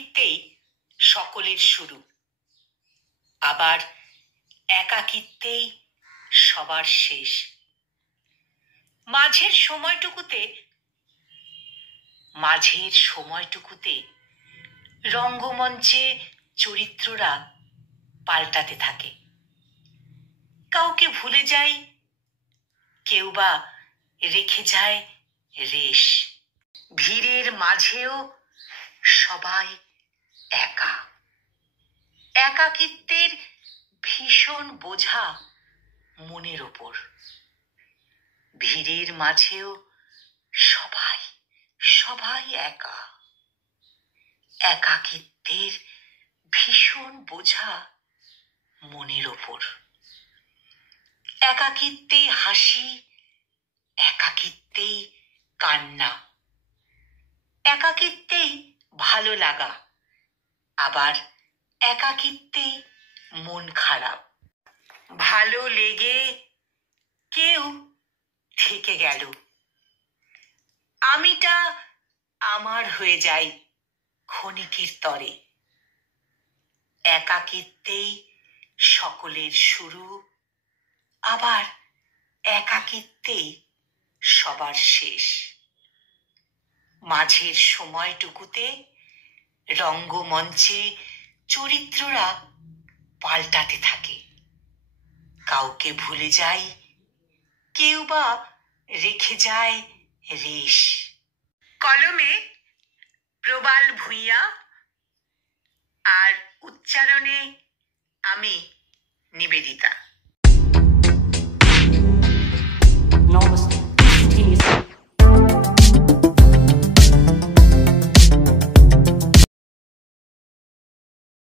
একাকিত্বেই সকলের শুরু, আবার একাকিত্বেই সবার শেষ। মাঝের সময়টুকুতে রঙ্গমঞ্চে চরিত্ররা পাল্টাতে থাকে। কাউকে ভুলে যায়, কেউ বা রেখে যায় রেশ। ভিড়ের মাঝেও সবাই একা। একাকিত্বের ভীষণ বোঝা মনের ওপর। ভিড়ের মাঝেও সবাই একা। একাকিত্বের ভীষণ বোঝা মনের ওপর। একাকিত্বেই হাসি, একাকিত্বেই কান্না, একাকিত্বেই ভালো লাগা, আবার একাকিত্বেই মন খারাপ। ভালো লেগে কেউ থেকে গেল, আমিটা আমার হয়ে যাই ক্ষণিকের তরে। একাকিত্বেই সকলের শুরু, আবার একাকিত্বেই সবার শেষ। মাঝের সময়টুকুতে রঙ্গমঞ্চে চরিত্ররা পাল্টাতে থাকে। কাউকে ভুলে যায়, কেউ বা রেখে যায় রেশ। কলমে প্রবাল ভূঁইয়া, আর উচ্চারণে আমি নিবেদিতা।